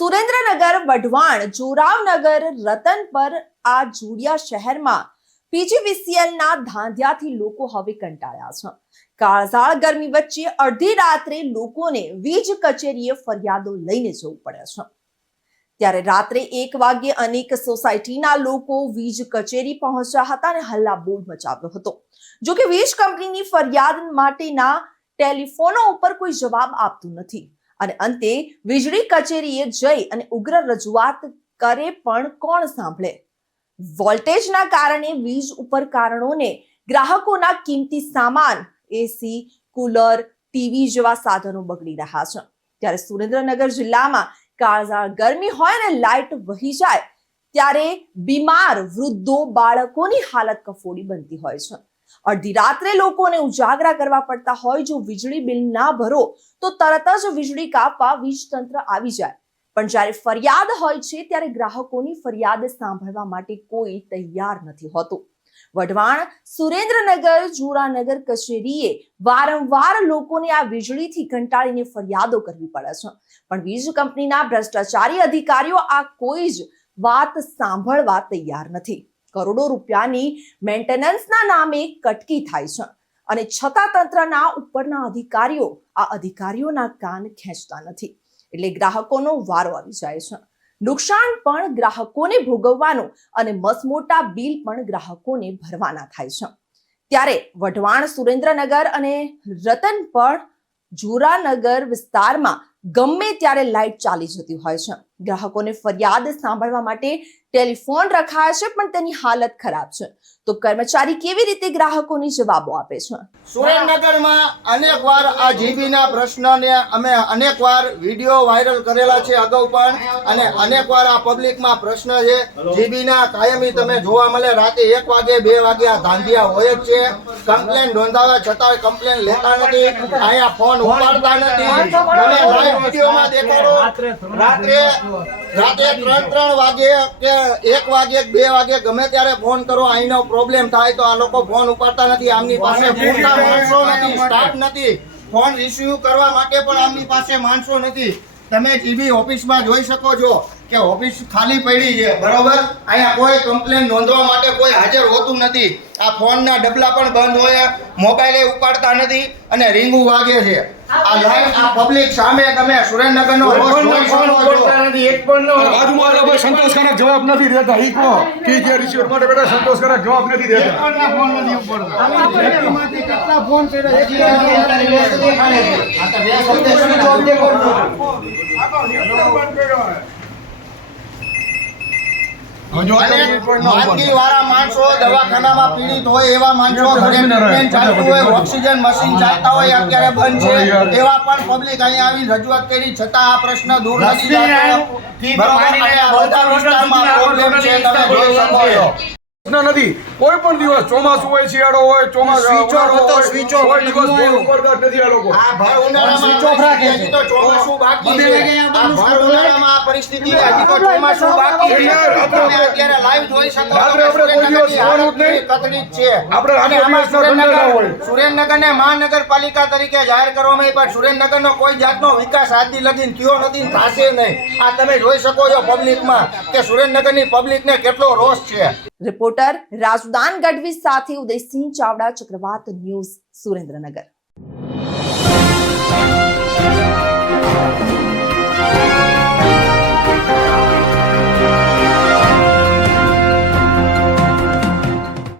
સુરેન્દ્રનગર, વઢવાણ, જોરાવનગર રતનપર આ જોડિયા શહેરમાં પીજીવીસીએલના ધાંધ્યાથી લોકો હવે કંટાળ્યા છે. કાળઝાળ ગરમી વચ્ચે અડધી રાત્રે લોકોને વીજ કચેરીએ ફરિયાદો લઈને જવું પડે છે. ત્યારે રાત્રે એક વાગ્યે અનેક સોસાયટીના લોકો વીજ કચેરી પહોંચ્યા હતા અને હલ્લાબોલ મચાવ્યો હતો. જો કે વીજ કંપનીની ફરિયાદ માટેના ટેલિફોનો ઉપર કોઈ જવાબ આપતું નથી. અને અંતે વીજળી કચેરીએ જઈ અને ઉગ્ર રજૂઆત કરે પણ કોણ સાંભળે? વોલ્ટેજના કારણે વીજ ઉપર કારણોને ગ્રાહકોના કિંમતી સામાન એસી કુલર ટીવી જેવા સાધનો બગડી રહ્યા છે. ત્યારે સુરેન્દ્રનગર જિલ્લામાં કાળઝાળ ગરમી હોય ને લાઇટ વહી જાય, ત્યારે બીમાર વૃદ્ધો બાળકોની હાલત કફોડી બનતી હોય છે. અડધી રાત્રે લોકોને ઉજાગરા કરવા પડતા હોય જો વીજળી બિલ ના ભરો, તો તરત જ વીજળી કાપવા વીજ તંત્ર આવી જાય. પણ જ્યારે ફરિયાદ હોય છે, ત્યારે ગ્રાહકોની ફરિયાદ સાંભળવા માટે કોઈ તૈયાર નથી હોતું. વઢવાણ સુરેન્દ્રનગર જોરાનગર કચેરીએ વારંવાર લોકોને આ વીજળીથી કંટાળીને ફરિયાદો કરવી પડે છે. પણ વીજ કંપનીના ભ્રષ્ટાચારી અધિકારીઓ આ કોઈ જ વાત સાંભળવા તૈયાર નથી. કરોડો રૂપિયાની મેન્ટેનન્સના નામે કટકી થાય છે. અને છતાં તંત્રના ઉપરના અધિકારીઓ આ અધિકારીઓના કાન ખેંચતા નથી. એટલે ગ્રાહકોનો વારો આવી જાય છે. નુકસાન પણ ગ્રાહકોને ભોગવવાનું અને મસમોટા બિલ પણ ગ્રાહકોને ભરવાના થાય છે. ત્યારે વઢવાણ સુરેન્દ્રનગર અને રતન પણ જોરાનગર વિસ્તારમાં ગમે ત્યારે લાઇટ ચાલી જતી હોય છે. ગ્રાહકોને ફરિયાદ સાંભળવા માટે ટેલિફોન રખાયા છે પણ તેની હાલત ખરાબ છે. તો કર્મચારી કેવી રીતે ગ્રાહકોની જવાબો આપે છે? સુરેન્દ્રનગરમાં અનેક વાર આ જીબીના પ્રશ્નને અમે અનેક વાર વીડિયો વાયરલ કરેલા છે અગાઉ પણ અને અનેક વાર આ પબ્લિકમાં પ્રશ્ન છે. જીબીના કાયમી તમે જોવા મળે રાતે એક વાગે બે વાગે આ ધાંધિયા હોય જ છે. કમ્પ્લેન નોંધાવ્યા છતાં કમ્પ્લેન લેતા નથી. અહીંયા ફોન ઉપાડતા નથી. તમે લાઈવ વિડીયોમાં દેખાડો. રાત્રે રાતે ત્રણ ત્રણ વાગે કે એક વાગે બે વાગે ગમે ત્યારે ફોન કરો અહીંનો પ્રોબ્લેમ થાય તો આ લોકો ફોન ઉપાડતા નથી આમની પાસે પૂરતા માણસો નથી સ્ટાફ નથી. ફોન રિસીવ કરવા માટે પણ આમની પાસે માણસો નથી. તમે જીબી ઓફિસમાં જોઈ શકો છો. કે ઓફિસ ખાલી પડી છે બરોબર અહીંયા કોઈ કમ્પ્લેન નોંધવા માટે કોઈ હાજર હોતું નથી આ ફોનના ડબલા પણ બંધ હોય મોબાઈલે ઉપાડતા નથી અને રીંગું વાગે છે આ લાઈવ આ પબ્લિક સામે તમે સુરેન્દ્રનગરનો બાજુમાં સંતોષકારક જવાબ નથી દેતા ઈ કહો કે જે રિસીવર માટે બેટા સંતોષકારક જવાબ નથી દેતા હજુ આ અને તો કોઈ ના ઉપાડતા. માંદગીવાળા માણસો દવાખાનામાં પીડિત હોય એવા માણસો ઘરે ચાલતું હોય ઓક્સિજન મશીન ચાલતા હોય અત્યારે બંધ છે. એવા પણ પબ્લિક અહીંયા આવી રજૂઆત કરી છતાં આ પ્રશ્ન દૂર નથી થતો. બરોબર? અને આ બધા વિસ્તારમાં પ્રોબ્લેમ છે તમે જોઈ શકો છો. પ્રશ્ન નથી કોઈ પણ દિવસ ચોમાસું હોય શિયાળો હોય ચોમાસું સ્વિચ ઓફ હતો, સ્વિચ ઓફ કોઈ દિવસ નથી ફોન આવ્યો. ઉપાડતા જ નથી આ લોકો આ ભર ઉનાળામાં સ્વિચ ઓફ રાખે છે. તો ચોમાસું બાકી છે આ બંધ ઉનાળામાં આ પરિસ્થિતિ હજી તો ચોમાસું બાકી છે એટલે અત્યારે લાઈવ જોઈ શકો છો આપણે કોઈ દિવસ સુરેન્દ્રનગરની જ નહીં. હાલત છે આપણે આમાં દિવસના ધંધા ના હોય. સુરેન્દ્રનગર સુરેન્દ્રનગરને મહાનગરપાલિકા તરીકે જાહેર કરવામાં આવી પણ સુરેન્દ્રનગરનો કોઈ જાતનો વિકાસ આજથી લગીન થયો નથી થશે નહીં આ તમે જોઈ શકો છો પબ્લિકમાં કે સુરેન્દ્રનગરની પબ્લિકને કેટલો રોષ છે રિપોર્ટર રાજદાન ગઢવી સાથે ઉદયસિંહ ચાવડા ચક્રવાત ન્યૂઝ સુરેન્દ્રનગર.